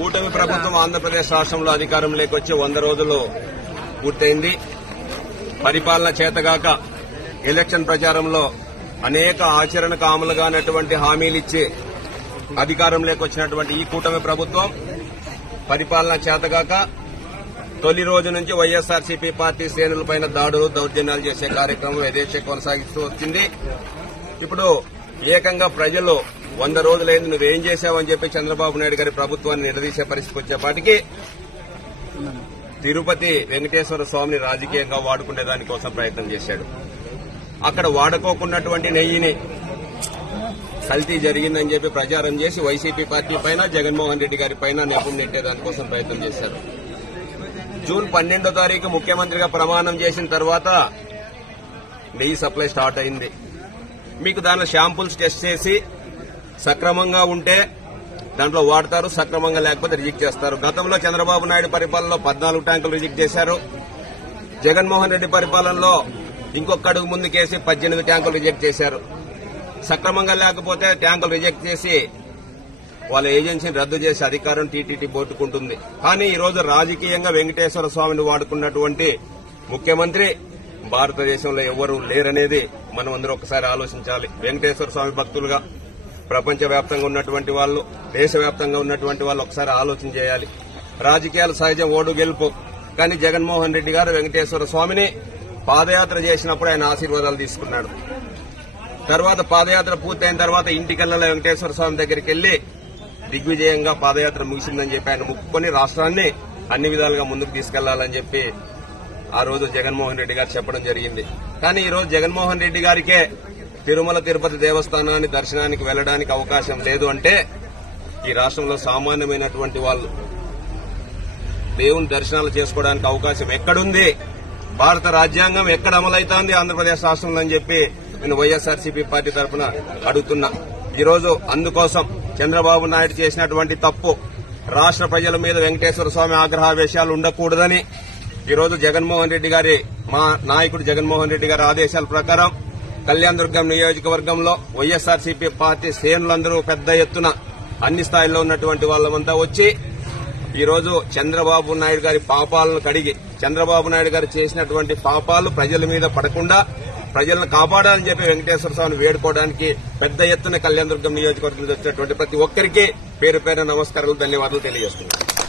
కూటమి ప్రభుత్వం ఆంధ్రప్రదేశ్ రాష్ట్రంలో అధికారంలోకి వచ్చి 100 రోజులు పూర్తయింది. పరిపాలన చేతగాక ఎలక్షన్ ప్రచారంలో అనేక ఆచరణకు అమలుగానటువంటి హామీలిచ్చి అధికారంలోకి వచ్చినటువంటి ఈ కూటమి ప్రభుత్వం పరిపాలన చేతగాక తొలి రోజు నుంచి వైఎస్ఆర్సీపీ పార్టీ శ్రేణులపైన దాడులు దౌర్జన్యాలు చేసే కార్యక్రమం యథేచ్ఛగా కొనసాగిస్తూ వచ్చింది. ఇప్పుడు ఏకంగా ప్రజలు 100 రోజులైంది నువ్వేం చేశావని చెప్పి చంద్రబాబు నాయుడు గారి ప్రభుత్వాన్ని నిలదీసే పరిస్థితికి వచ్చేపాటికి తిరుపతి వెంకటేశ్వర స్వామిని రాజకీయంగా వాడుకునే దానికోసం ప్రయత్నం చేశాడు. అక్కడ వాడుకోకున్నటువంటి నెయ్యిని కల్తీ జరిగిందని చెప్పి ప్రచారం చేసి వైసీపీ పార్టీ పైన జగన్మోహన్ రెడ్డి గారి పైన నెపం నెట్టే దానికోసం ప్రయత్నం చేశారు. జూన్ 12వ తారీఖు ముఖ్యమంత్రిగా ప్రమాణం చేసిన తర్వాత నెయ్యి సప్లై స్టార్ట్ అయింది. మీకు దానిలో శాంపుల్స్ టెస్ట్ చేసి సక్రమంగా ఉంటే దాంట్లో వాడతారు, సక్రమంగా లేకపోతే రిజెక్ట్ చేస్తారు. గతంలో చంద్రబాబు నాయుడు పరిపాలనలో 14 ట్యాంకులు రిజెక్ట్ చేశారు. జగన్మోహన్ రెడ్డి పరిపాలనలో ఇంకొక అడుగు ముందుకేసి 18 ట్యాంకులు రిజెక్ట్ చేశారు. సక్రమంగా లేకపోతే ట్యాంకులు రిజెక్ట్ చేసి వాళ్ళ ఏజెన్సీని రద్దు చేసే అధికారం టీటీడీ బోర్డుకుంటుంది. కానీ ఈ రోజు రాజకీయంగా వెంకటేశ్వర స్వామిని వాడుకున్నటువంటి ముఖ్యమంత్రి భారతదేశంలో ఎవరూ లేరనేది మనం అందరూ ఒకసారి ఆలోచించాలి. వెంకటేశ్వర స్వామి భక్తులుగా ప్రపంచవ్యాప్తంగా ఉన్నటువంటి వాళ్ళు, దేశవ్యాప్తంగా ఉన్నటువంటి వాళ్ళు ఒకసారి ఆలోచన చేయాలి. రాజకీయాలు సహజం, ఓడు గెలుపు. కానీ జగన్మోహన్ రెడ్డి గారు వెంకటేశ్వర స్వామిని పాదయాత్ర చేసినప్పుడు ఆయన ఆశీర్వాదాలు తీసుకున్నాడు. తర్వాత పాదయాత్ర పూర్తయిన తర్వాత ఇంటికల్లా వెంకటేశ్వర స్వామి దగ్గరికి వెళ్లి దిగ్విజయంగా పాదయాత్ర ముగిసిందని చెప్పి ఆయన ముక్కుకొని రాష్ట్రాన్ని అన్ని విధాలుగా ముందుకు తీసుకెళ్లాలని చెప్పి ఆ రోజు జగన్మోహన్ రెడ్డి గారు చెప్పడం జరిగింది. కానీ ఈ రోజు జగన్మోహన్ రెడ్డి గారికే తిరుమల తిరుపతి దేవస్థానాన్ని దర్శనానికి వెళ్లడానికి అవకాశం లేదు అంటే ఈ రాష్ట్రంలో సామాన్యమైనటువంటి వాళ్ళు దేవుని దర్శనాలు చేసుకోవడానికి అవకాశం ఎక్కడుంది? భారత రాజ్యాంగం ఎక్కడ అమలవుతోంది ఆంధ్రప్రదేశ్ రాష్ట్రంలో అని చెప్పి నేను వైఎస్ఆర్సీపీ పార్టీ తరఫున అడుగుతున్నా. ఈ రోజు అందుకోసం చంద్రబాబు నాయుడు చేసినటువంటి తప్పు రాష్ట్ర ప్రజల మీద వెంకటేశ్వర స్వామి ఆగ్రహావేశాలు ఉండకూడదని ఈ రోజు జగన్మోహన్ రెడ్డి గారి మా నాయకుడు జగన్మోహన్ రెడ్డి గారి ఆదేశాల ప్రకారం కళ్యాణదుర్గం నియోజకవర్గంలో వైఎస్ఆర్సీపీ పార్టీ శ్రేణులందరూ పెద్ద ఎత్తున అన్ని స్థాయిల్లో ఉన్నటువంటి వాళ్ళమంతా వచ్చి ఈ రోజు చంద్రబాబు నాయుడు గారి పాపాలను కడిగి చంద్రబాబు నాయుడు గారు చేసినటువంటి పాపాలు ప్రజల మీద పడకుండా ప్రజలను కాపాడాలని చెప్పి వెంకటేశ్వర స్వామిని వేడుకోవడానికి పెద్ద ఎత్తున కళ్యాణదుర్గం నియోజకవర్గం నుంచి వచ్చినటువంటి ప్రతి ఒక్కరికి పేరు పేరు నమస్కారాలు, ధన్యవాదాలు తెలియజేస్తున్నాను.